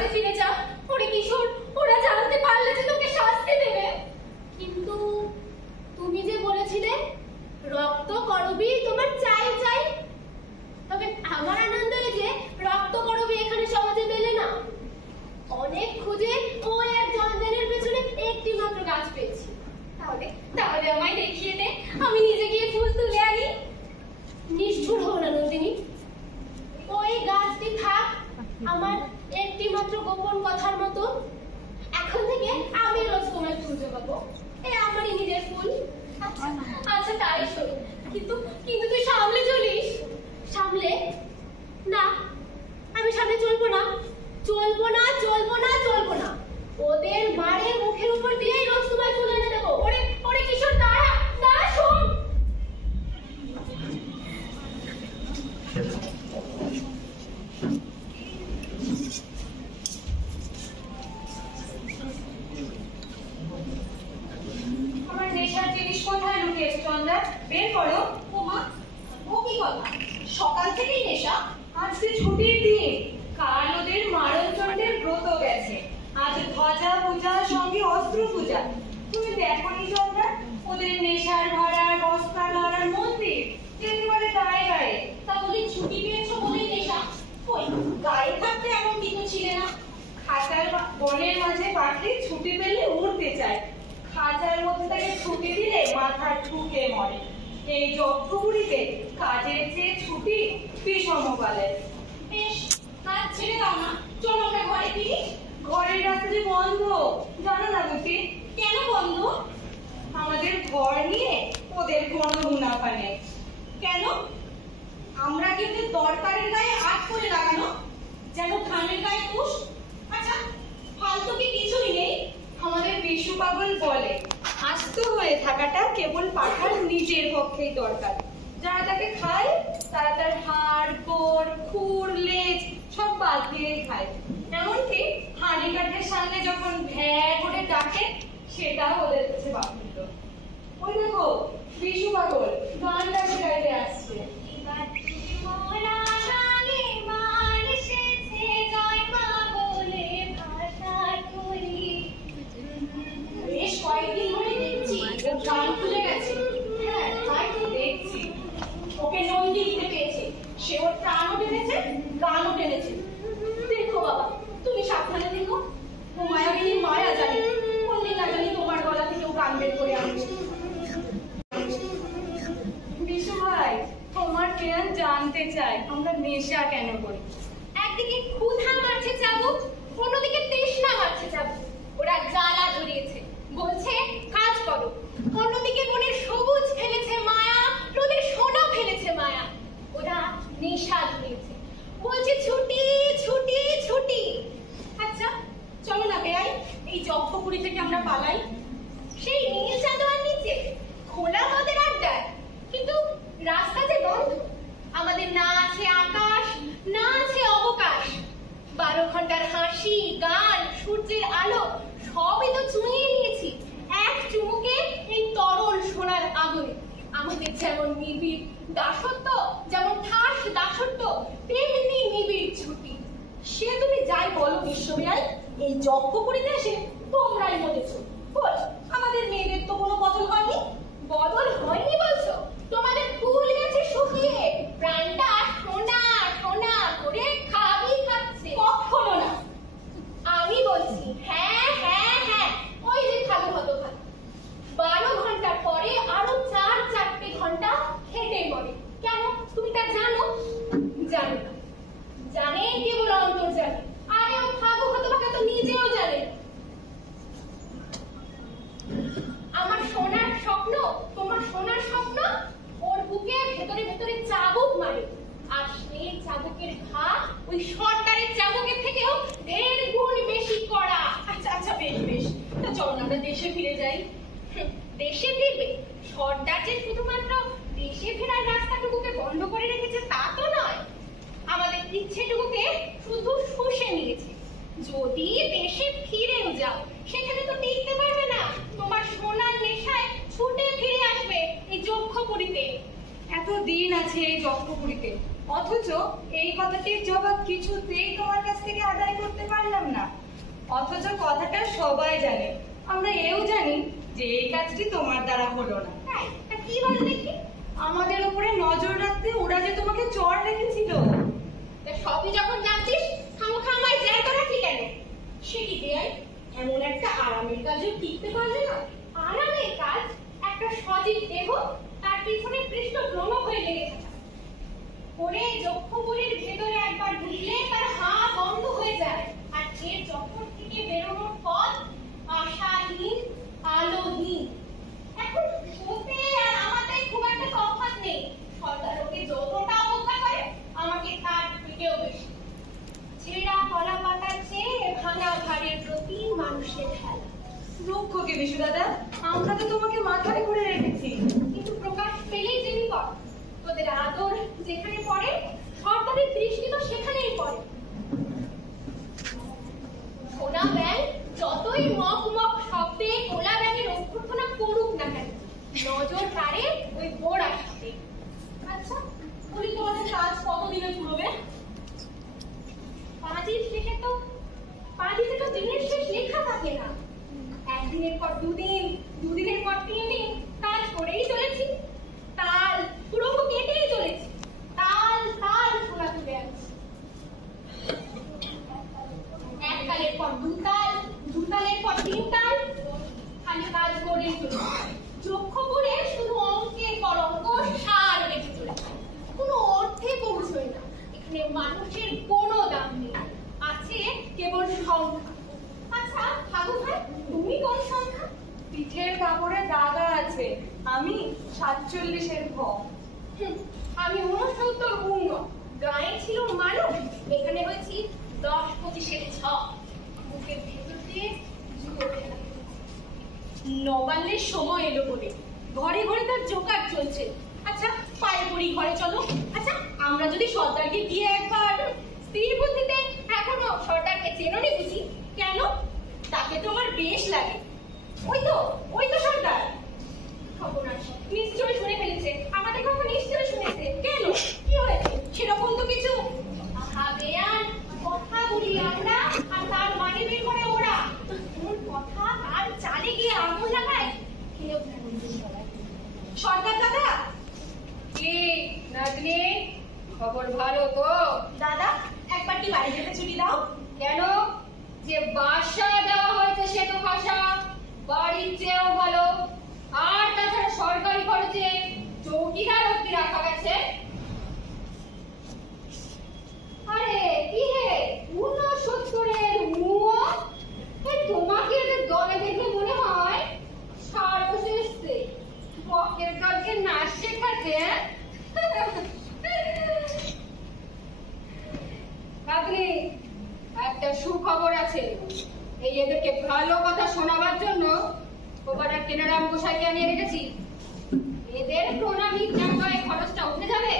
কাজে ফিরে যা। ওরে কিশোর, ওরা জানতে পারলে যে তোকে শাস্তি দেবে। কিন্তু তুমি যে বলেছিলে রক্ত করবি তোমার চাই চাই, তবে আমার আনন্দ যে রক্ত করবি এখানে সমাজে মেলে না। অনেক খুঁজে ওই এক জনদানের পেছনে একটি মাত্র গাছ পেয়েছি। তাহলে তাহলে আমায় দেখিয়ে দে, আমি নিজে গিয়ে ফুল তুলে আনি। নিষ্ঠুর হও না নন্দিনী, ওই গাছটি থাক আমার একটি মাত্র গোপন কথার মতো। এখন থেকে আমি রোজ তোমায় ফুল জোগাবো, এই আমারই নিজের ফুল। আচ্ছা তাই শোন, কিন্তু কিন্তু তুই সামলে চলিস। সামলে না, আমি সামনে চলবো না, চলবো না, চলবো না, চলবো না। ওদের মারের মুখের উপর দিয়েই রোজ তোমায় ফুল এনে দেবো। ওরে ওরে কিশোর, দাঁড়া দাঁড়া, শোন। আমার নেশার জিনিস কোথায় লুকিয়েছে চন্দা? বের করো। ওমা, ও কি কথা? সকাল থেকেই নেশা? আজকে ছুটির দিন, কাল ওদের মারণচণ্ডের ব্রত গেছে, আজ ধ্বজা পূজার সঙ্গে অস্ত্র পূজা। তুমি দেখোনি চন্দা ওদের নেশার ভাড়ার বস্তা ধরার মন্দির একেবারে গায়ে গায়ে। তা বলি ছুটি পেয়েছো বলেই নেশা? কই, গায়ে থাকতে এমন কিছু ছিল না। খাঁচার বনের মাঝে পাখি ছুটি পেলে উড়তে চায়, খাঁচার মধ্যে তাকে ছুটি দিলে মাথা ঠুকে মরে। এই যজ্ঞপুরীতে কাজের চেয়ে ছুটি বিষমকালের। বেশ, কাজ ছেড়ে দাও না, চলো আমরা ঘরে ফিরি। ঘরের রাস্তা যে বন্ধ, জানো না বুঝি? কেন বন্ধ? আমাদের ঘর নিয়ে ওদের কোনো মুনাফা নেই। কেন? আমরা কিন্তু দরকারের গায়ে হাত করে লাগানো, যেন ধানের গায়ে কুশ। আচ্ছা, ফালতু কি কিছুই নেই? আমাদের বিশু পাগল বলে আস্ত হয়ে থাকাটা কেবল পাঠার নিজের পক্ষেই দরকার। যারা তাকে খায় তারা তার হাড়, গোড়, খুর, লেজ সব বাদ দিয়ে খায়। এমনকি হাঁড়ি কাঠের সামনে যখন ভ্যাঁ করে ডাকে সেটাও ওদের কাছে বাহুল্য। ওই দেখো বিশু পাগল গান গাইতে গাইতে আসছে। বেশ কয়েকদিন ধরে দেখছি ও গান খুলে গেছে। হ্যাঁ, তাই তো দেখছি। ওকে নন্দিনীতে পেয়েছে, সে ওর প্রাণও টেনেছে, গানও টেনেছে। দেখো বাবা, তুমি সাবধানে দেখো। ও মায়াবিনীর মায়া জানি, কোনদিন না জানি তোমার গলা থেকে ও গান বের করে আনবে। বিশু ভাই, তোমার কেন জানতে চাই আমরা নেশা কেন করি? একদিকে ক্ষুধা মারছে চাবুক, অন্যদিকে তৃষ্ণা মারছে চাবুক। ওরা জ্বালা ধরিয়েছে, বলছে কাজ করো। অন্যদিকে মনের সবুজ ফেলেছে মায়া, রোদের সোনা ফেলেছে মায়া। ওরা নেশা ধরিয়েছে, বলছে ছুটি ছুটি ছুটি। আচ্ছা চলো না বেয়াই, এই যজ্ঞপুরী থেকে আমরা পালাই। সেই নীল চাঁদোয়ার নিচে খোলা মদের আড্ডায়, কিন্তু রাস্তা যে বন্ধ। আমাদের না আছে আকাশ, না আছে অবকাশ। 12 ঘন্টার হাসি, গান, সূর্যের আলো সবই তো চুঁইয়ে নিয়েছি এক চুমুকে এই তরল সোনার আগুনে। আমাদের যেমন নিবিড় দাসত্ব, যেমন ঠাস দাসত্ব, তেমনি নিবিড় ছুটি। সে তুমি যাই বলো বিশ্ববিদ্যালয়, এই যজ্ঞপুরীতে এসে তোমরাই মরেছো। বল, আমাদের মেয়েদের তো কোনো বদল হয়নি। বদল হয়নি বলছো? তোমাদের ফুল গেছে শুকিয়ে, প্রাণটা সোনা সোনা করে খাবি খাচ্ছে। কখনো না, আমি বলছি হ্যাঁ হ্যাঁ হ্যাঁ। ওই যে খাবো হতো ভাত, 12 ঘন্টার পরে আরো 4-4টে ঘন্টা হেঁটে মরে। কেন তুমি তা জানো? জানো না, জানে কেবল অন্তর্জানে। আরে ও খাবো হতো ভাত তো নিজেও জানে। আমার সোনার স্বপ্ন, তোমার সোনার স্বপ্ন ওর বুকে ভেতরে ভেতরে চাবুক মারে। আর সেই চাবুকের ঘা ওই সরকারের চাবুকের থেকেও 1.5 গুণ বেশি কড়া। আচ্ছা আচ্ছা, বেশ বেশ, তা চলো না আমরা দেশে ফিরে যাই। দেশে ফিরবে? সর্দার যে শুধুমাত্র দেশে ফেরার রাস্তাটুকুকে বন্ধ করে রেখেছে তা তো নয়, আমাদের ইচ্ছেটুকুকে শুধু শুষে নিয়েছে। যদি দেশে ফিরেও যাও, সেখানে তো টিকতে পারবে না। তোমার সোনার নেশায় ছুটে ফিরে আসবে এই যজ্ঞপুরীতে। এত দিন আছে এই যজ্ঞপুরীতে, অথচ এই কথাটির জবাব কিছুতেই তোমার কাছ থেকে আদায় করতে পারলাম না। অথচ কথাটা সবাই জানে, আমরা এও জানি যে এই কাজটি তোমার দ্বারা হলো না। তাই তা কি বল দেখি? আমাদের উপরে নজর রাখতে ওরা যে তোমাকে চড় রেখেছিল। তা সবই যখন জানতিস খামোখা আমায় জ্যান্ত রাখলি কেন? সে কি বেআই? এমন একটা আরামের কাজও টিকতে পারলে না? আরামের কাজ? একটা সজীব দেহ তার পিছনে পৃষ্ঠ ভ্রম হয়ে লেগে থাকা। ওরে যক্ষপুরীর ভেতরে একবার ঢুকলে তার হা বন্ধ হয়ে যায়, আর যে যখন থেকে বেরোনোর পথ আশাহীন, আলোহীন। এখন ওতে আর আমাতে খুব একটা তফাৎ নেই। সর্দার ওকে যতটা অবজ্ঞা করে আমাকে তার থেকেও বেশি। ছেঁড়া কলা পাতার চেয়ে ভাঙা ঘাড়ের প্রতি মানুষের খেলা। দুঃখ কি বিশু দাদা, আমরা তো তোমাকে মাথায় করে রেখেছি। কিন্তু প্রকাশ পেলেই যে বিপদ। তোদের আদর যেখানে পড়ে সরকারের দৃষ্টি তো সেখানেই পড়ে। সোনা ব্যাং যতই মক মক শব্দে কোলা ব্যাঙের অভ্যর্থনা করুক না কেন, নজর কাড়ে ওই বোড়া সাথে। আচ্ছা বলি, তোমাদের কাজ কতদিনে পুরোবে? পাঁচিতে তো দিনের শেষ লেখা থাকে না। একদিনের পর দুদিন, দুদিনের পর 3 দিন কাজ করেই চলেছি। তাল পুরো কেটেই চলেছি। তাল তাল শোনা তুলে আছি। এক তালের পর 2 তাল, 2 তালের পর 3 তাল, খালি কাজ করেই চলেছি। যক্ষপুরে শুধু অঙ্কের পর অঙ্ক সার বেঁচে চলেছে, কোনো অর্থে পৌঁছয় না। এখানে মানুষের কোনো দাম নেই, আছে কেবল সংখ্যা। আচ্ছা ভাবু ভাই, তুমি কোন সংখ্যা? পিঠের কাপড়ে দাগা আছে, আমি 47-এর ভ। আমি 69 পূর্ণ। গায়ে ছিল মানুষ, এখানে হয়েছি 10-25-এর 6। বুকের ভেতর দিয়ে জুতো ফেলা। নবান্নের সময় এলো বলে ঘরে ঘরে তার জোগাড় চলছে। আচ্ছা পায়ে পড়ি, ঘরে চলো। আচ্ছা আমরা যদি সর্দারকে গিয়ে একবার স্ত্রীর বুদ্ধিতে, এখনো সর্দারকে চেননি বুঝি? কেন? তাকে তো আমার বেশ লাগে। ওই তো সর্দার। খবর আছে, নিশ্চয়ই শুনে ফেলেছে। আমাদের কথা নিশ্চয়ই শুনেছে। কেন, কি হয়েছে? সেরকম তো কিছু। বেয়ান কথা বলি আমরা, আর তার মানে বের করে ওরা। ওর কথা তার চালে গিয়ে আগুন লাগায়। কেউ সর্দার দাদা। কি নাতনি, খবর ভালো তো? দাদা একবারটি বাড়ি যেতে ছুটি দাও। কেন? যে বাসা দেওয়া হয়েছে সে তো খাসা, বাড়ির চেয়েও ভালো। আর তাছাড়া সরকারি খরচে চৌকিদার অব্দি রাখা গেছে। আরে কি হে, 69-এর মুয়ো। তোমাকে এদের দলে দেখে মনে হয় সারসে এসছে, বকের কাজকে নাচ শেখাচ্ছে। কাকলি, একটা সুখবর আছে। এই এদেরকে ভালো কথা শোনাবার জন্য ওবার কেনারাম গোসাইকে আনিয়ে রেখেছি। এদের প্রণামী জায়গায় খরচটা উঠে যাবে,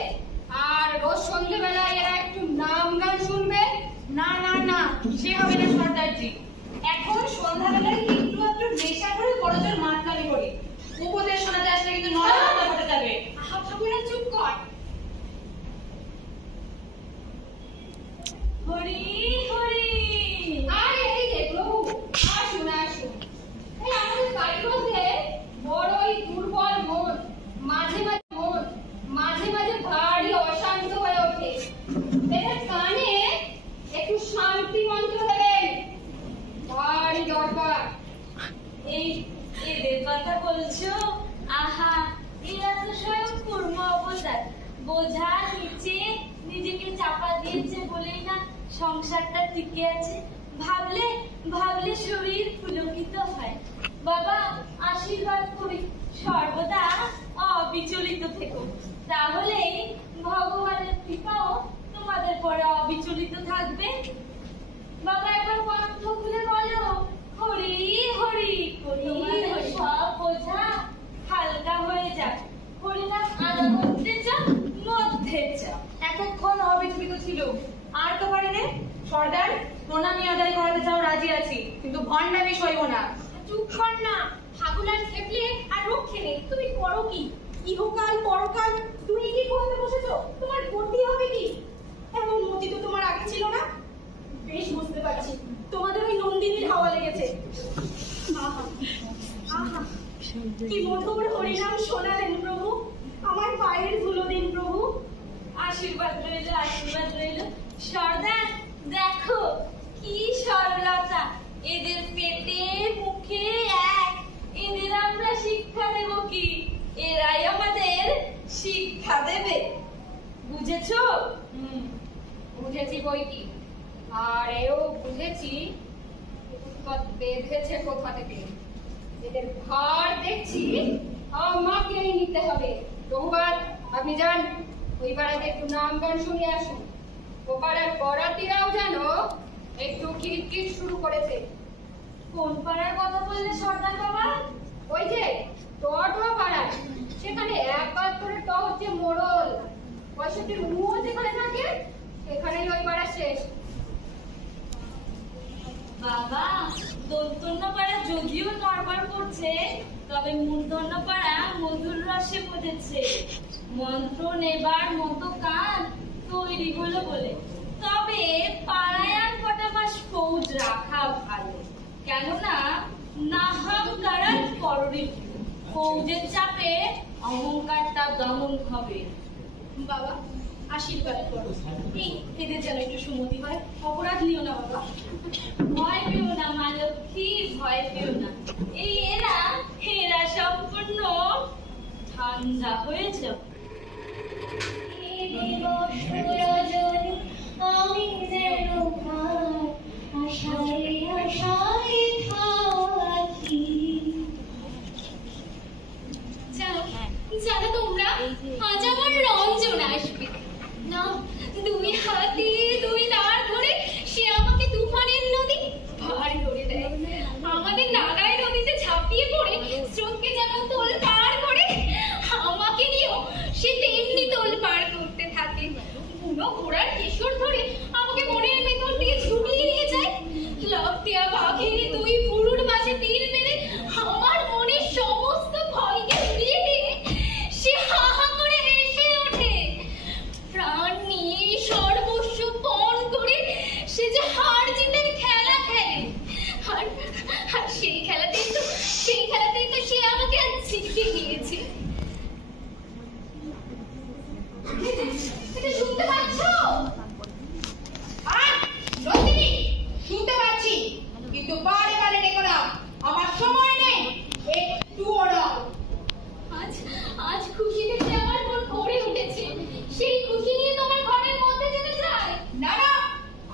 আর রোজ সন্ধ্যেবেলায় এরা একটু নাম গান শুনবে। না না না, সে হবে না সর্দারজি। এখন সন্ধ্যাবেলায় একটু একটু নেশা করে বড়জোর মাতলামি করি। উপদেশ শোনাতে আসলে কিন্তু নড়া হতে যাবে। আহা ঠাকুরা চুপ কর। হরি হরি। আরে এই যে প্রভু, আসুন আসুন। এই আমাদের বাড়ির মধ্যে বড়ই দুর্বল মন, মাঝে মাঝে ভারী অশান্ত হয়ে ওঠে। এদের কানে একটু শান্তি মন্ত্র দেবেন, ভারী দরকার। এই এদের কথা বলছো? আহা, এরা তো স্বয়ং কর্ম অবতার। বোঝা নিচে নিজেকে চাপা দিয়েছে বলেই না সংসারটা টিকে আছে। ভাবলে শরীর পুলকিত হয়। বাবা আশীর্বাদ করি সর্বদা অবিচলিত থেকো, তাহলেই ভগবানের কৃপাও তোমাদের পরে অবিচলিত থাকবে। বাবা একবার কণ্ঠ খুলে বলো হরি হরি। তোমাদের সব বোঝা হালকা হয়ে যাক। হরিনাম আদা করতে চাও, মধ্যে চাও। এতক্ষণ অবিচলিত ছিল, আর তো পারে রে। সর্দার, প্রণামী আদায় করাতে চাও রাজি আছি, কিন্তু ভণ্ডামি সইব না। চুপ কর না, ঠাকুরার খেপলে আর রক্ষে নেই। তুমি করো কি? ইহকাল পরকাল তুমি কি করতে বসেছো? তোমার গতি হবে কি? কি মধুর হরিনাম শোনালেন প্রভু, আমার পায়ের ধুলো দিন প্রভু। আশীর্বাদ রইল, আশীর্বাদ রইল। সর্দার দেখো কি সরলতা, এদের পেটে মুখে এক, এদের আমরা শিক্ষা দেব কি? এরাই আমাদের শিক্ষা দেবে, বুঝেছো? বুঝেছি বই কি, আর এও বুঝেছি বেঁধেছে কোথা থেকে। এদের ভার দেখছি আমাকেই নিতে হবে। বহুবার আপনি যান ওই পাড়াতে একটু নাম গান শুনে আসুন। ও পাড়ার বরাতিরাও যেন একটু কিরকির শুরু করেছে। কোন পাড়ার কথা বললে সর্দার বাবা? ওই যে টটুয়া পাড়ায়, সেখানে একবার করে ট হচ্ছে মোড়ল, 65 মুহ যেখানে থাকে সেখানেই ওই পাড়া শেষ। বাবা, দন্তন্য পাড়া যদিও নড়বড় করছে, তবে মূর্ধন্য পাড়া মধুর রসে পড়েছে। মন্ত্র নেবার মতো কাজ তৈরি হলো বলে। তবে পাড়ায় আর কটা মাস ফৌজ রাখা ভালো, কেননা নাহাম কারার পররে ফৌজের চাপে অহংকারটা দমন হবে। বাবা আশীর্বাদ করো, এদের যেন একটু সুমতি হয়, অপরাধ নিও না বাবা। ভয় পেও না মা লক্ষ্মী, ভয় পেও না। এই এরা সম্পূর্ণ ঠান্ডা হয়ে যাবে। আমি যেন আশায় আশায় থাকি। জানো তোমরা, আজ আমার রঞ্জন আসবে না। দুই হাতে দুই দাঁড় ধরে সে আমাকে তুফানের নদী ভার করে দেয়। আমাদের নাগাই নদীতে ঝাঁপিয়ে পড়ে স্রোতকে যেমন তোল পার করে, আমাকে নিয়েও সে তেমনি তোল পার করতে থাকে। বুনো ঘোড়ার কেশর ধরে আমাকে মনের ভেতর দিয়ে ছুটিয়ে নিয়ে যায়। লাফতিয়া বাঘের দুই পুরুর মাঝে তীর মেরে আমার মনের সমস্ত ভয়কে উড়িয়ে দিয়ে সে হা হা করে হেসে ওঠে। প্রাণ নিয়ে সর্বস্ব পণ করে সে যে হার জিতের খেলা খেলে, আর সেই খেলাতেই তো সে আমাকে আজ শিখিয়ে দিয়েছে। এটা শুনতে পাচ্ছ? নন্দিনী, শুনতে পাচ্ছি, কিন্তু বারে বারে ডেকো না, আমার সময় নেই একটুও না। আজ খুশি দেখে আমার মন ভরে উঠেছে। সেই খুশি নিয়ে তোমার ঘরের মধ্যে যেতে চাই। না না,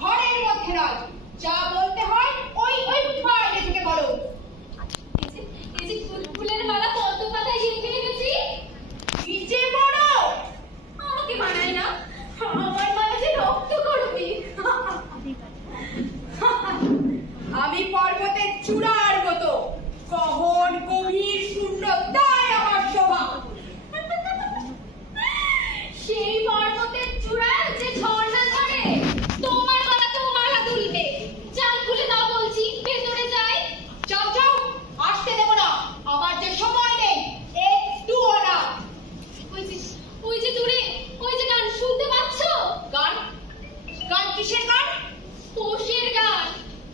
ঘরের মধ্যে নয়, যা বলতে হয় ওই বাইরে থেকে বলো। এই যে ফুলের মালা কত পাতায় গেঁথে রেখেছি, নিচে পড়ো। আমাকে মানায় না, আমার মালা যে রক্ত করবে। আমি পর্বতের চূড়ার মতো, গহন গভীর শূন্যতায় আমার শোভা। সেই পর্বতের চূড়ায় যে ঝর্ণা ধরে তোমার মালা তো মালা তুলবে। জাল খুলে দাও বলছি, ভেতরে যাই। যাও যাও, আসতে দেবো না, আমার যে সময় নেই একটুও না। ওই যে দূরে ওই যে গান শুনতে পাচ্ছ? গান? গান কিসের গান? পোষের গান।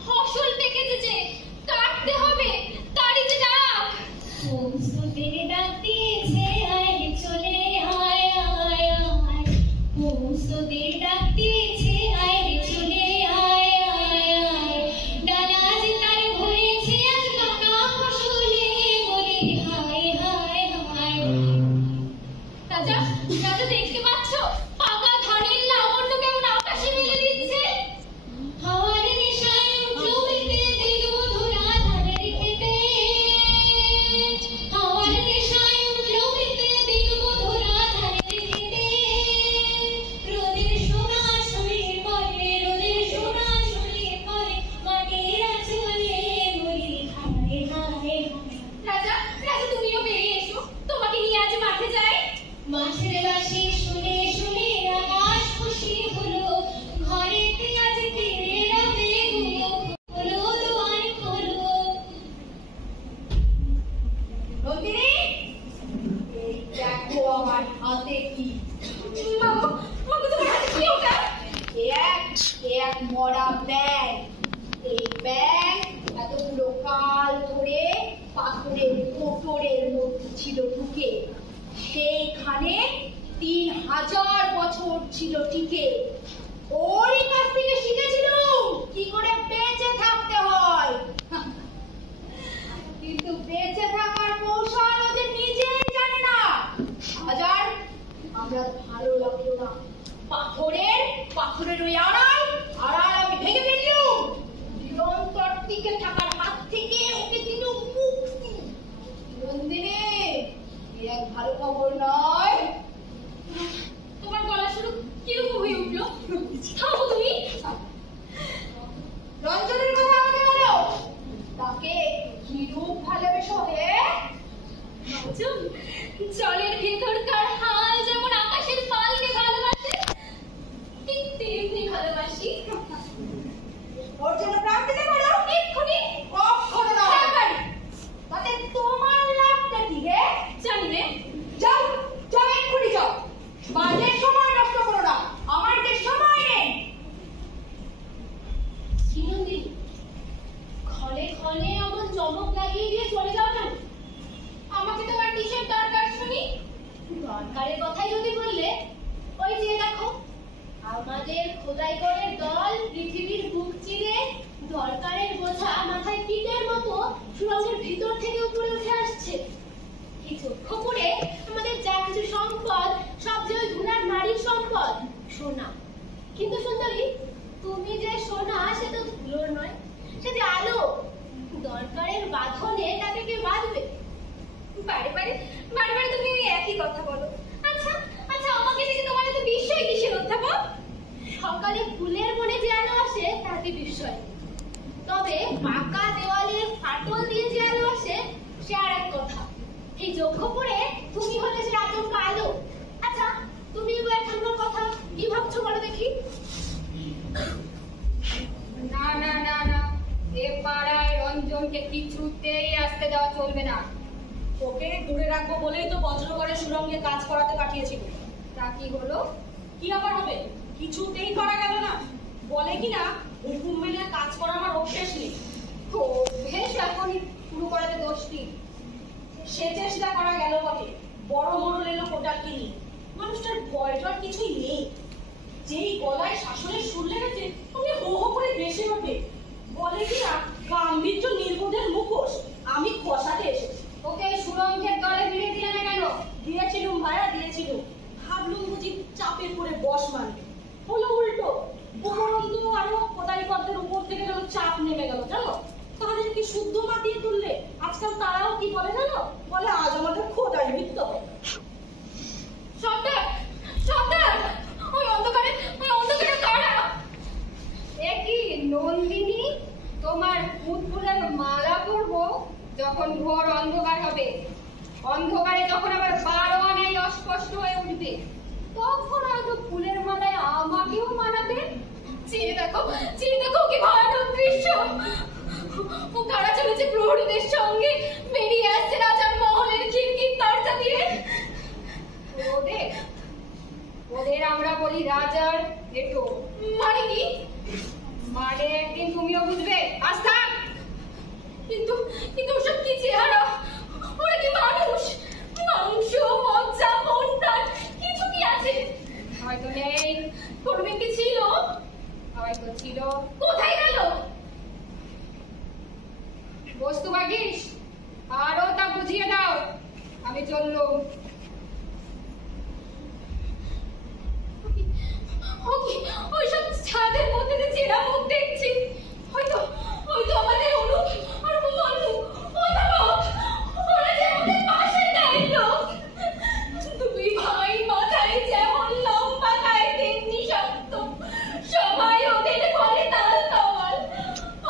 ফসল পেকেছে যে কাটতে হবে, তারই যে ডাক। পৌঁছতে ডাক দিয়েছে, আয় চলে আয় আয় আয়। পৌঁছতে ডাক দিয়েছে, আয় চলে আয় আয় আয়। ডালা যে তার ভরেছে আজ পাকা ফসলে, বলি হায় হায় হায়। রাজা দেখতে পাচ্ছ পাকা ধানের লাবণ্য কেমন আকাশে মেলে দিচ্ছে? হাওয়ার নেশায় উঠলো মেতে দিল মধুরা ধানের খেতে। হাওয়ার নেশায় উঠলো মেতে দিল মধুরা ধানের খেতে। রোদের সোনা ছড়িয়ে পড়ে, রোদের সোনা ছড়িয়ে পড়ে, মাটির আঁচলে বলি হায় হায় হায়। রাজা তুমিও বেরিয়ে এসো, তোমাকে নিয়ে আজ মাঠে যাই। মাঠের বাঁশি শুনে শুনে আকাশ খুশি হলো, ঘরেতে আজ তীরের আবেগগুলো খোলো দুয়ার খোলো। নন্দিনী, এই দেখো আমার হাতে কি। মাগো তোমার হাতে কি ওটা? এ এক মরা ব্যাং। এই ব্যাং এতগুলো কাল ধরে পাথরের কোটরের মধ্যে মানে 3000 বছর ছিল টিকে। ওরই কাছ থেকে শিখেছিলাম কি করে বেঁচে থাকতে হয়। কিন্তু বেঁচে থাকার কৌশল ও যে নিজেই জানে না। হাজার আমরা ভালো লাগলো না। পাথরের ওই আড়াল আমি ভেঙে ফেললুম। নিরন্তর টিকে থাকার হাত থেকে ওকে দিল মুক্তি। নন্দিনী, এ এক ভালো খবর নয়। তোমার গলা শুরু কিরকম হয়ে উঠলো? থামো তুমি। রঞ্জনের কথা আমাকে বলো। তাকে কিরূপ ভালোবেসো হে? রঞ্জন জলের ভেতরকার হাল যেমন আকাশের পালকে ভালোবাসে, ঠিক তেমনি ভালোবাসি। ওর জন্য প্রাণ দিতে পারো? এক্ষুনি। কখনো না। তাতে তোমার লাভটা কি হে? জানি নে। যাও যাও, এক্ষুনি যাও। বাজে সময় নষ্ট করো না, আমার যে সময় নেই। শ্রীনন্দী, ক্ষণে ক্ষণে এমন চমক লাগিয়ে দিয়ে চলে যাও কেন? আমাকে তোমার কিসের দরকার শুনি? দরকারের কথাই যদি বললে, ওই যে দেখো আমাদের খোদাইকরের দল পৃথিবীর বুক চিরে দরকারের বোঝা মাথায় পিঠের মতো সুরঙ্গের ভিতর থেকে উপরে উঠে আসছে। এই চক্ষু করে আমাদের যা কিছু সম্পদ সব যে ওই ধুলার নারীর সম্পদ, সোনা। কিন্তু সুন্দরী, তুমি যে সোনা সে তো ধুলোর নয়, সে যে আলো। দরকারের বাঁধনে তাকে কে বাঁধবে? বারে বারে তুমি একই কথা বলো। আচ্ছা আচ্ছা, আমাকে দেখে তোমার এত বিস্ময় কিসের অধ্যাপক? সকালে ফুলের মনে যে আলো আসে তাতে বিস্ময়, তবে পাকা দেওয়ালের ফাটল দিয়ে যে আলো আসে সে আর এক কথা। এই চক্ষু পড়ে তুমি হলে সে আচমকা আলো। আচ্ছা, তুমি এখানকার কথা কি ভাবছো বলো দেখি? না না না না, এ পাড়ায় রঞ্জনকে কিছুতেই আসতে দেওয়া চলবে না। ওকে দূরে রাখবো বলেই তো বজ্রগড়ের সুরঙ্গে কাজ করাতে পাঠিয়েছিল। তা কি হলো? কি আবার হবে? কিছুতেই করা গেল না। বলে কিনা হুকুম মেনে কাজ করা আমার অভ্যেস নেই। বেশ, এখনই শুরু করাতে দোষ কি? সে চেষ্টা করা গেল বটে, বড় মোড়ল এলো কোটা কিনি। মানুষটার ভয় টয় কিছুই নেই। যেই গলায় শাসনের সুর লেগেছে ওকে হো হো করে বেসে ওঠে। বলে কিনা গাম্ভীর্য নির্বোধের মুখোশ আমি খসাতে এসেছি। ওকে সুরঙ্গের দলে ভিড়ে দিলে না কেন? দিয়েছিলুম ভাইয়া, দিয়েছিলুম। ভাবলুম বুঝি চাপে পড়ে বস মানবে, হলো উল্টো। উপরন্তু আরো কোদারিকরদের উপর থেকে যেন চাপ নেমে গেল, জানো? তাদের কি শুদ্ধ মাতিয়ে তুললে। আজকাল তারাও কি বলে জানো? বলে আজ আমাদের খোদাই মিথ্য হবে। সর্দার, ওই অন্ধকারে কারা? একই নন্দিনী, তোমার ফুটফুলের মালা পরবো যখন ঘোর অন্ধকার হবে, অন্ধকারে যখন আবার 12 আনাই অস্পষ্ট হয়ে উঠবে, তখন হয়তো ফুলের মালায় আমাকেও মানাবে। চেয়ে দেখো কি ভয়ানক দৃশ্য। ও কারা চলেছে প্রহরীদের সঙ্গে, বেরিয়ে আসছে রাজার মহলের খিড়কির দরজা দিয়ে। ওদের আমরা বলি রাজার ভেটো। মানে কি? মানে একদিন তুমিও বুঝবে। আজ থাক। কিন্তু ওসব কি চেহারা? ওরা কি মানুষ? মাংস, মজ্জা, মন, প্রাণ কিছু কি আছে? হয়তো নেই, কোনদিন কি ছিল? হয়তো ছিল। কোথায় গেল? বস্তু বাগিস, আরো তা বুঝিয়ে দাও। আমি চললুম। ওইসব ছাদের মধ্যে যে চেরা মুখ দেখছি, হয়তো আমাদের অনু আর মনু। ওরা যে আমাদের পাশের গায়ের লোক। দুই ভাই মাথায় যেমন লম্বা গায়ে তেমনি শক্ত, সবাই ওদের বলে তাল কাওয়াল।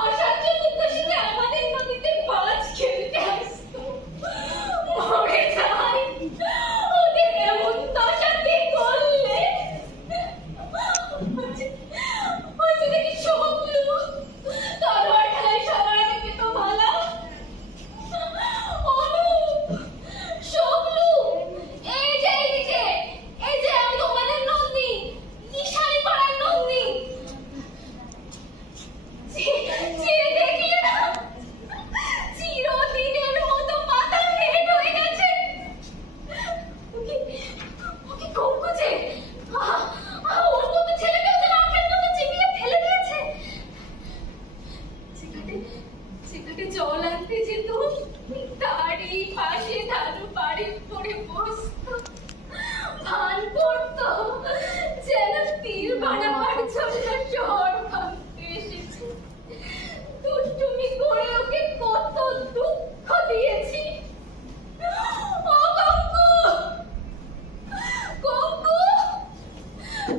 অসাধ্য মুখোশে আমাদের নদীতে মাছ খেলতে আসতো। মরে যাই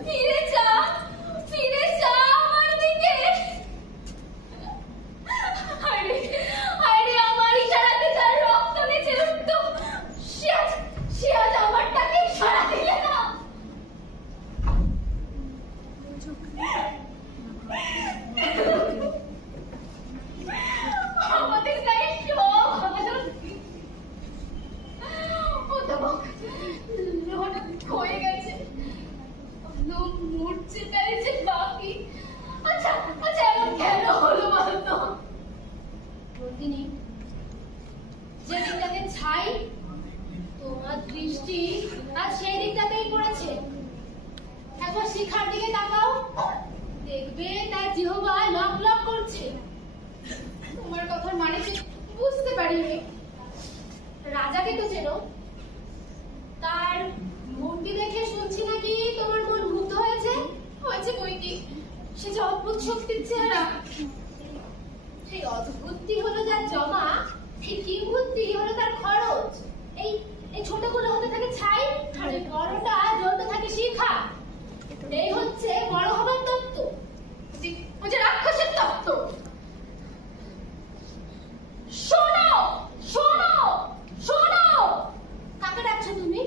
ফিরে যা আমার দিকে। আরে আমার ইশারাতে যার রক্ত নেচে উঠত, সে আজ আমারটাকে ইশারা দিলে না। আমাদের গায়ে সব হয়ে গেছে, মরছে পেরেছে বাকি। আচ্ছা এমন কেন হলো বলতো? নন্দিনী, যে দিকটাতে ছাই, তোমার দৃষ্টি আজ সেই দিকটাতেই পড়েছে। একবার শিখার দিকে তাকাও, দেখবে তার জিহ্বা লক লক করছে। তোমার কথার মানে বুঝতে পারিনি। রাজাকে তো চেনো, তার মূর্তি দেখে শুনছি নাকি তোমার মন মুগ্ধ হয়েছে বইকি। সে যে অদ্ভুত শক্তির চেহারা, সেই অদ্ভুতটি হলো যার জমা, সেই কিংবুদ্ধি হলো তার খরচ। এই ছোটগুলো হতে থাকে ছাই, আর এই বড়টা জ্বলতে থাকে শিখা। এই হচ্ছে বড় হবার তত্ত্ব, ওই যে রাক্ষসের তত্ত্ব। শোনো শোনো শোনো, কাকে ডাকছো তুমি?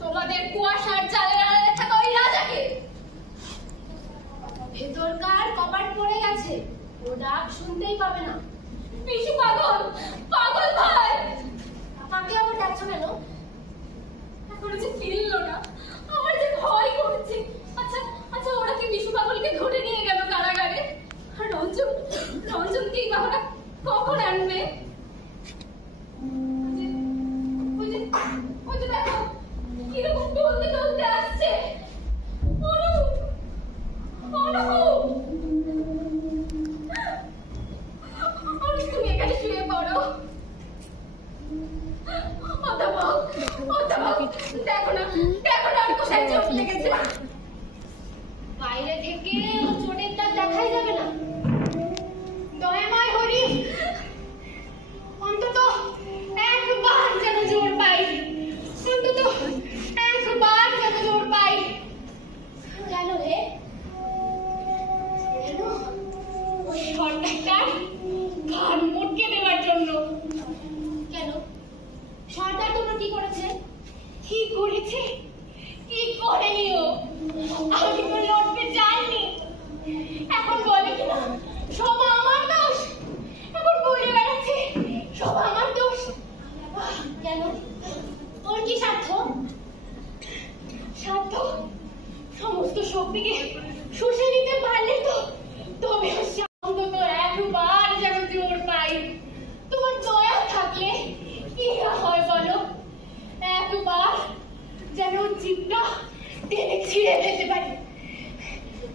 তোমাদের কুয়াশার জালের আড়ালে থাকা ওই রাজাকে। ভেতরকার কপাট পড়ে গেছে, ও ডাক শুনতেই পাবে না। পিসু পাগল ভাই। কাকে আবার ডাকছো কেন? এখনো যে ফিরলো না, আমার যে ভয় করছে। আচ্ছা ওরা কি বিশু পাগলকে ধরে নিয়ে গেল কারাগারে? আর রঞ্জনকে এই বাবাটা কখন আনবে? ওই যে দেখো কিরকম টলতে আসছে। তুমি এখানে শুয়ে পড়ো। দেখো না আর কোথায় চোখ লেগেছে। বাইরে থেকে চোটের দাগ দেখাই যাবে না। দয়াময় হরি, অন্তত একবার যেন জোর পাই, কেন রে? ওই সর্দারটার ঘাড় মুটকে দেওয়ার জন্য। কেন? সর্দার তোমরা কি করেছে? কি করেনিও? আমি তো লড়তে যাইনি। এখন বলে কিনা সব আমার দোষ। এখন বলে বেড়াচ্ছে সব আমার দোষ। কেন? ওর কি স্বার্থ? সমস্ত শক্তিকে শুষে নিতে পারলে তবে অন্তত একবার যেন জোর পাই। তোমার দয়া থাকলে কি হয় বলো? একবার যেন জিভটা টেনে ছিঁড়ে ফেলতে পারি,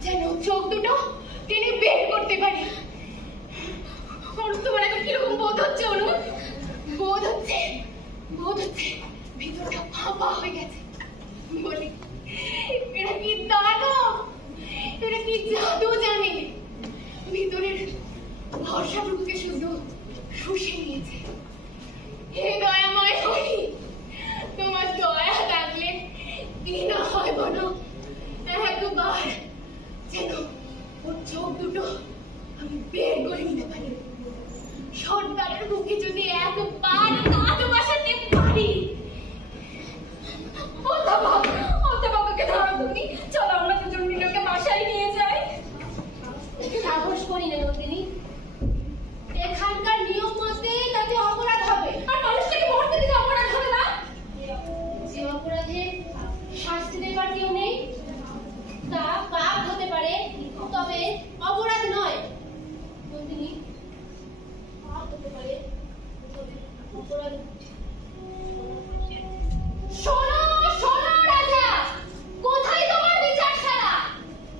যেন চোখ দুটো টেনে বের করতে পারি। তোমার এখন কিরকম বোধ হচ্ছে? বোধ হচ্ছে ভিতরটা ফাঁপা হয়ে গেছে। বলি, এরা কি দানব, এরা কি জাদু জানে? ভিতরের ভরসাটুকুকে শুধু শুষে নিয়েছে। হে দয়াময় হরি, তোমার দয়া থাকলে কি না হয় বলো? একবার যেন ওর চোখ দুটো আমি বের করে নিতে পারি। সর্দারের বুকে যদি একবার কাজ বসাতে পারি। বাবাকে ধরো তুমি, চলো আমরা দুজন মিলে ওকে বাসায় নিয়ে যাই। সাহস করি না নন্দিনী, এখানকার নিয়ম মতে তাতে অপরাধ হবে। আর মানুষটাকে মরতে দিলে অপরাধ হবে না? যে অপরাধের শাস্তি দেবার কেউ নেই, তা পাপ হতে পারে, তবে অপরাধ নয়। নন্দিনী, পাপ হতে পারে, তবে অপরাধ। শোনো রাজা, কোথায় তোমার বিচারশালা?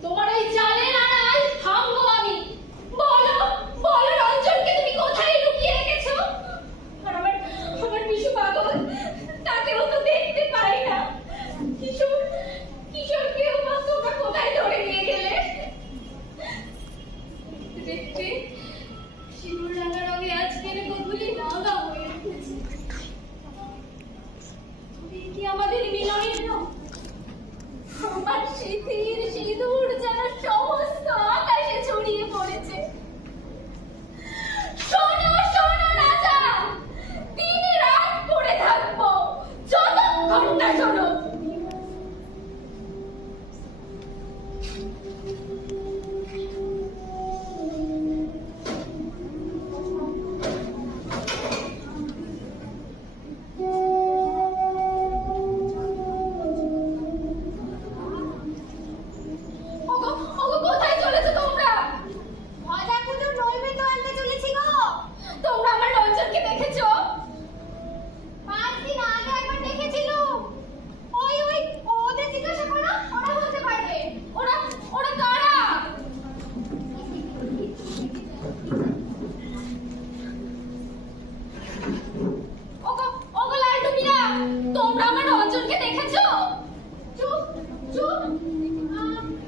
তোমার ওই জালের আড়াল থামবো আমি। বলো রঞ্জনকে তুমি কোথায় লুকিয়ে রেখেছো? আর আমার বিশু পাগল, তাকেও তো দেখতে পাই না। কিশোরকেও বা তোমরা কোথায় ধরে নিয়ে গেলে? দেখতে সিঁদুর রাঙা রঙে আজকের গোধূলি রাঙা হয়ে উঠেছে। আমাদের মিলনের আমার স্মৃতির ওগো ওগো কোথায় চলেছো তোমরা? ভাজা পুজোর নৈবেদ্য আনতে চলেছি গো। তোমরা আমার রঞ্জনকে দেখেছো? 5 দিন আগে একবার দেখেছিলুম। ওই ওদের জিজ্ঞাসা করো, ওরা বলতে পারবে। ওরা ওরা কারা? ওগো ওগো লালটু মিয়া, তোমরা আমার রঞ্জনকে দেখেছো? চুপ চুপ।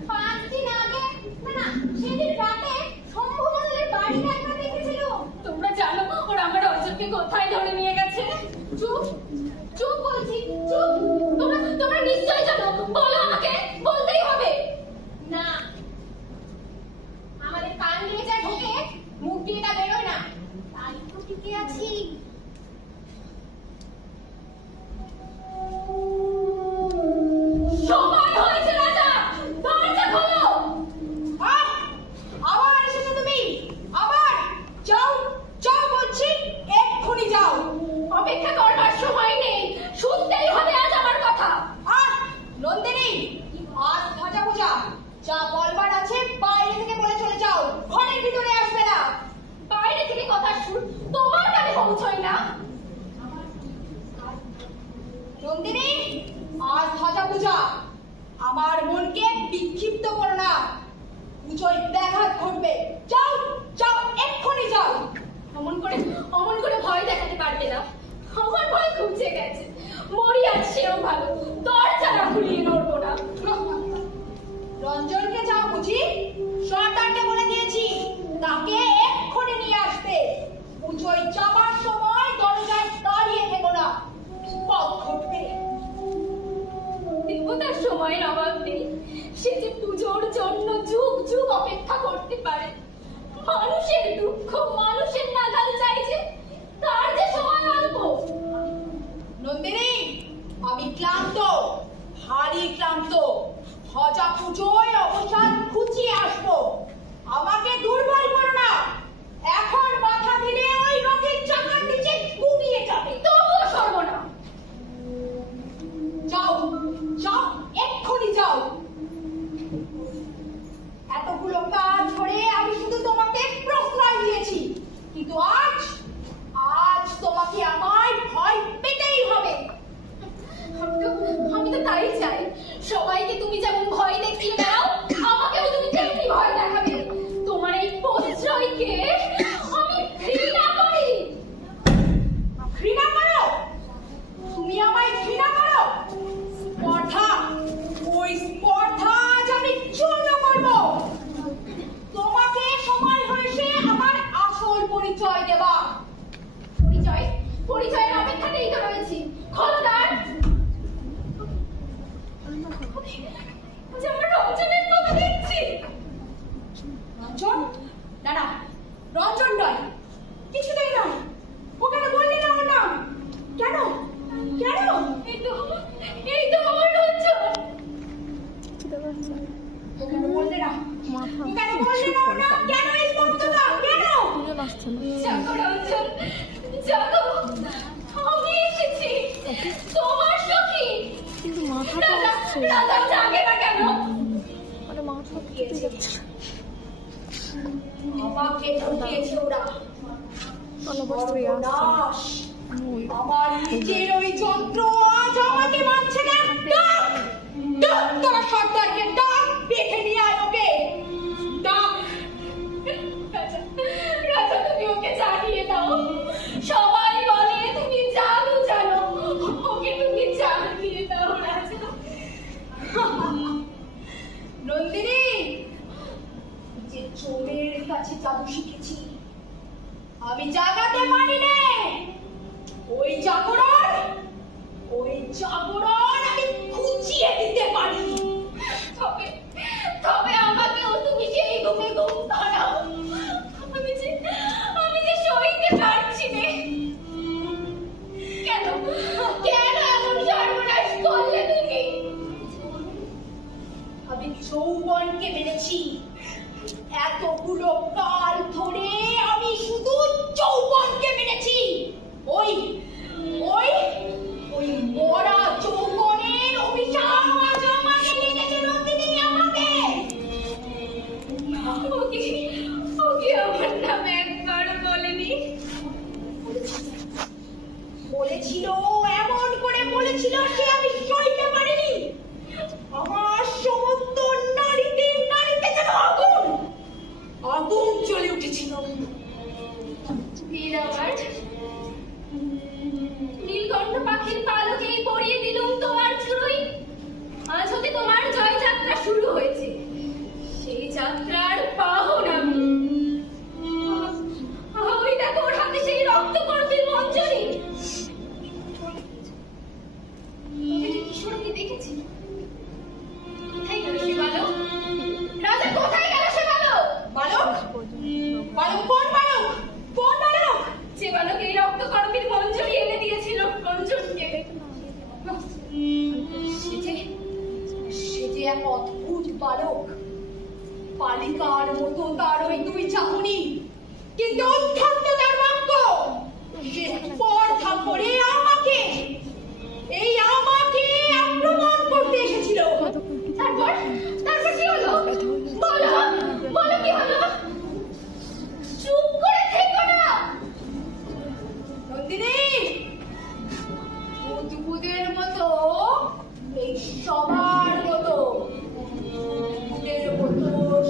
5 দিন আগে না সেদিন রাতে শম্ভু মন্দিরের বাড়িতে একবার দেখেছিলুম। তোমরা জানো ওরা আমার রঞ্জনকে কোথায় ধরে নিয়ে গেছে? চুপ চুপ বলছি, চুপ। তোমরা নিশ্চয়ই জানো, বলো আমাকে, বলতেই হবে। না, আমাদের কান দিয়ে যা ঢোকে মুখ দিয়ে তা বেরোয় না, তাই তো টিকে আছি। সময় হয়েছে রাজা, দরজা খোলো। আবার এসেছো তুমি? আবার যাও যাও বলছি, এক্ষুনি যাও। অপেক্ষা করবার সময় নেই, শুনতেই হবে আজ আমার কথা। নন্দিনী, আজ ভাজা পূজা, যা বলবার আছে বাইরে থেকে বলে চলে যাও, ঘরের ভিতরে আসবে না। বাইরে থেকে কথা শুন, তোমার কানে পৌঁছয় না। নন্দিনী, আজ ভাজা পূজা, আমার মনকে বিক্ষিপ্ত করো না, পুজোয় ব্যাঘাত ঘটবে। যাও যাও, এক্ষুনি যাও। অমন করে ভয় দেখাতে পারবে না, আমার ভয় ঘুমছে গেছে। মরি আজ সেও ভালো, দরজা না খুলিয়ে নড়বো না। রঞ্জনকে যাও বুঝি? সর্দারকে বলে দিয়েছি, তাকে এক্ষুনি নিয়ে আসবে। পুজোয় যাবার সময় দরজায় দাঁড়িয়ে থেকো না, বিপদ ঘটবে। দেবতার সময়ের অভাব নেই, সে যে পুজোর জন্য যুগ যুগ অপেক্ষা করতে পারে। মানুষের দুঃখ মানুষের নাগাল চাইছে, তার যে সময় অল্প। নন্দিনী, আমি ক্লান্ত, ভারী ক্লান্ত। ভাজা পুজোয় অবসান খুঁচিয়ে আসবো, আমাকে দুর্বল করো না। এখন মাথা দিলে ওই রথের চাকার নিচে ঘুমিয়ে যাবে। তবুও সরব না। যাও যাও, এক্ষুনি যাও। এতগুলো কাজ ধরে আমি শুধু তোমাকে প্রশ্রয় দিয়েছি, কিন্তু আজ তোমাকে আমায় ভয় পেতেই হবে। আমি তো তাই চাই, সবাইকে তুমি যেমন ভয় দেখিয়ে দাও, আমাকেও তুমি তেমনি ভয় দেখাবে। তোমার এই প্রশ্রয়কে আমি ঘৃণা করি। ঘৃণা করো? তুমি আমায় ঘৃণা করো? স্পর্ধা, ওই স্পর্ধা আজ আমি চূর্ণ করব। তোমাকে সময় হয়েছে আমার আসল পরিচয় দেবা। পরিচয়ের অপেক্ষাতেই তো রয়েছি। খোলদার, আমার রঞ্জনের কথা দেখছি। রঞ্জন? না না, রঞ্জন নয়, কিছুতেই নয়। ওখানে বললি না ওর নাম? কেন কেন? এই তো আমার রঞ্জন। ওখানে বললে না, ওখানে বললে না ওর নাম? কেন এই স্পর্ধা? কেন? জাগো রঞ্জন, জাগো, আমি এসেছি, তোমার সখী। কিন্তু মাথাটা আসছে, রাজা জাগে না কেন? মানে মাথা কেটে যাচ্ছে। আমাকে ঠকিয়েছে ওরা। ভালোবাসতে সর্বনাশ! আমার নিজের ওই যন্ত্র আজ আমাকে মানছে না। ডাক ডাক, তোরা সর্দারকে ডাক, বেঁধে নিয়ে আয় ওকে। ডাক। রাজা, তুমি ওকে জানিয়ে দাও। সবাই বলে তুমি জানো, ওকে তুমি জানিয়ে দাও রাজা। নন্দিনী, যে চোরের কাছে জাদু শিখেছি, আমি জাগাতে পারি নে। ওই জাগরণ আমি খুঁচিয়ে দিতে পারি। তবে আমাকেও তুমি সেই ঘুমে ঘুম ধরাও। আমি যে সইতে পারছি নে। কেন এমন সর্বনাশ করলে তুমি? আমি আমি যৌবনকে মেনেছি। এতগুলো কাল ধরে আমি শুধু যৌবনকে মেনেছি। ওই ওই ওই মরা যৌবনের অভিশাপ আজ আমাকে লিখেছে নন্দিনী আমাকে। ওকে আমার নাম একবার বলেনি। বলেছিল, এমন করে বলেছিল সে আমি সইতে পারিনি। আমার সমস্ত নারীতে নারীতে যেন আগুন আগুন জ্বলে উঠেছিল। নীলকণ্ঠ পাখির পালকেই পরিয়ে দিলুম তোমার চুড়ই। আজ হতে তোমার জয় যাত্রা শুরু হয়েছে। সেই যাত্রার বাহন আমি। ওই দেখো ওর হাতে সেই রক্তকরবীর মঞ্জরি। কিশোরকে দেখেছি। কোথায় গেল সে বালক? রাজা কোথায় গেল সে বালক? বালক বালক কোন বালক? কোন বালক? যে বালক এই রক্তকরবীর মঞ্জরি এনে দিয়েছিল রঞ্জনকে। সে যে এক অদ্ভুত বালক। বালিকার মতো তার ওই দুই চাহনি, কিন্তু অধ্যন্ত তার বাক্য। সে স্পর্ধা করে আমাকে আক্রমণ করতে এসেছিল। তারপর তারপর কি হলো? বলো বলো কি হলো? চুপ করে থেকো না নন্দিনী। বুদবুদের মতো এই সবার মতো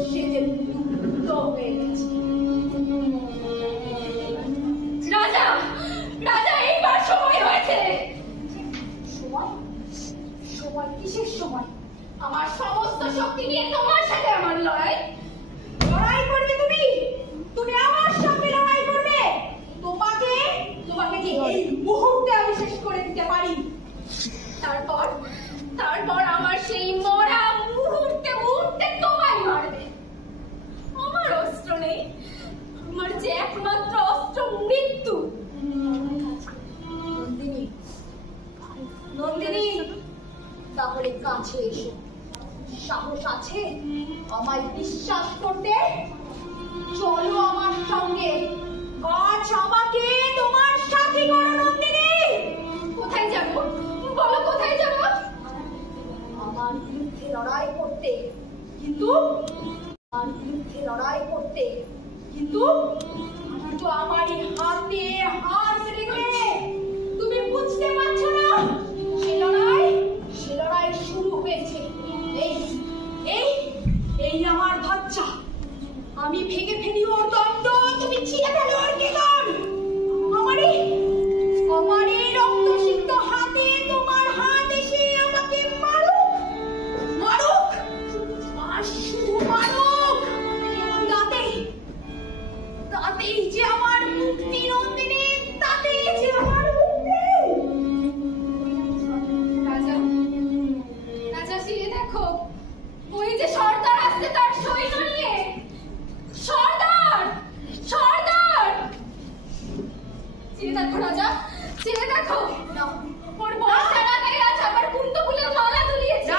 সে যে লুপ্ত হয়ে গেছে। রাজা রাজা এইবার সময় হয়েছে। সময় সময় কিসের সময়? আমার সমস্ত শক্তি নিয়ে তোমার সাথে আমার লড়াই। লড়াই করবে তুমি? তুমি আমার সঙ্গে লড়াই করবে? তোমাকে যে এই মুহূর্তে আমি শেষ করে দিতে পারি। তারপর তারপর আমার সেই মরা মুহূর্তে মুহূর্তে তোমায় মারবে। আমার অস্ত্র নেই। আমার যে একমাত্র অস্ত্র মৃত্যু। নন্দিনী নন্দিনী, তাহলে কাছে এসো। সাহস আছে আমায় বিশ্বাস করতে? চলো আমার সঙ্গে। আজ আমাকে তোমার সাথী করো নন্দিনী। কোথায় যাব? বলো কোথায় যাব? আমার বিরুদ্ধে লড়াই করতে, কিন্তু আমারই হাতে হাত রেখে। তুমি বুঝতে পারছো না? সে লড়াই শুরু হয়েছে। এই আমার বাচ্চা। আমি ভেঙে ফেলি ওর দণ্ড, তুমি ছিঁড়ে ফেলো ওর কেতন। আমার এই রক্তসিক্ত হাতে তোমার হাত এসে আমাকে মারুক আর শুধু মারুক। তাতেই যে আমার মুক্তি নন্দিনী, তাতেই যে আমার মুক্তি। রাজা রাজা ফিরে দেখো, ওই যে সর্দার আসছে তার সৈন্য নিয়ে। সর্দার সর্দার, চেয়ে দেখো রাজা, চেয়ে দেখো। ওর বর্ষার গায়ে আজ আবার কুন্ত ফুলের মালা দুলিয়েছে।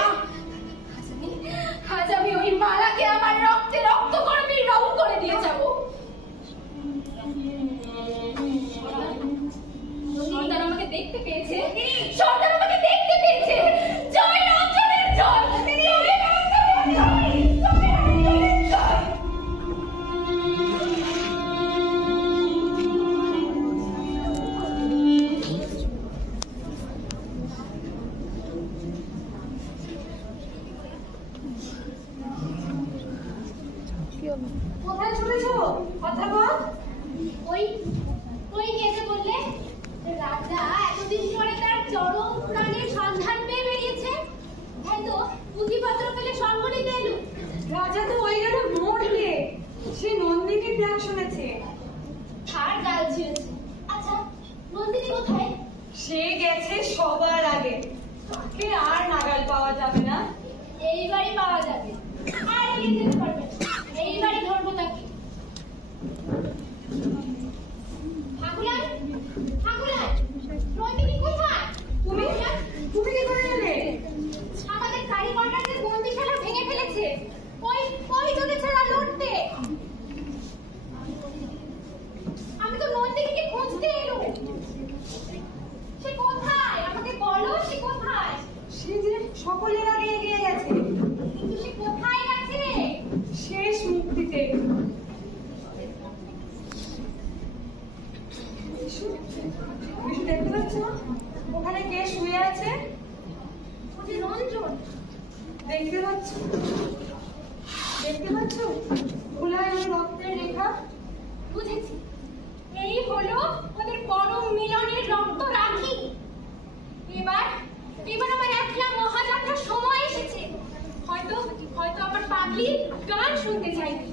আজ আমি ওই মালাকে আমার রক্তে রক্তকরবীর রং করে দিয়ে যাবো। সর্দার আমাকে দেখতে পেয়েছে। সর্দার আমাকে দেখতে পেয়েছে। জয় রঞ্জনের জয়। জয় রঞ্জনের জয়। জয় রঞ্জনের জয়। কি হলো? কোথায় চলেছো? কথা বল। ওই কেসে বললে রাজা এতদিন পরে তার চরম প্রাণের সন্ধান পেয়ে বেরিয়েছে। হয়তো পুঁথিপত্র পেলে সঙ্গ নিতে এলো। রাজা তো ওই গেল মরবে। সে নন্দিনীর ডাক শুনেছে। আর গাল ছিঁড়েছে। আচ্ছা নন্দিনী কোথায়? সে গেছে সবার আগে। তাকে আর নাগাল পাওয়া যাবে না। এইবারই পাওয়া যাবে। আর এগিয়ে যেতে পারবে না। এইবারই ধরবো তাকে। ঠাকুরান ঠাকুরান, নন্দিনী কোথায়? তুমি কি করে এলে? আমাদের গাড়ি কন্ট্রাক্টের বন্দিশালা ভেঙে ফেলেছে। দেখতে পাচ্ছ, দেখতে পাচ্ছ ভোলায় আমার রক্তের রেখা? বুঝেছি, এই হলো ওদের পরম মিলনের রক্ত রাখি। এবার এবার আমার একলা মহাযাত্রার সময় এসেছে। হয়তো হয়তো আমার পাগলি গান শুনতে চাইবে।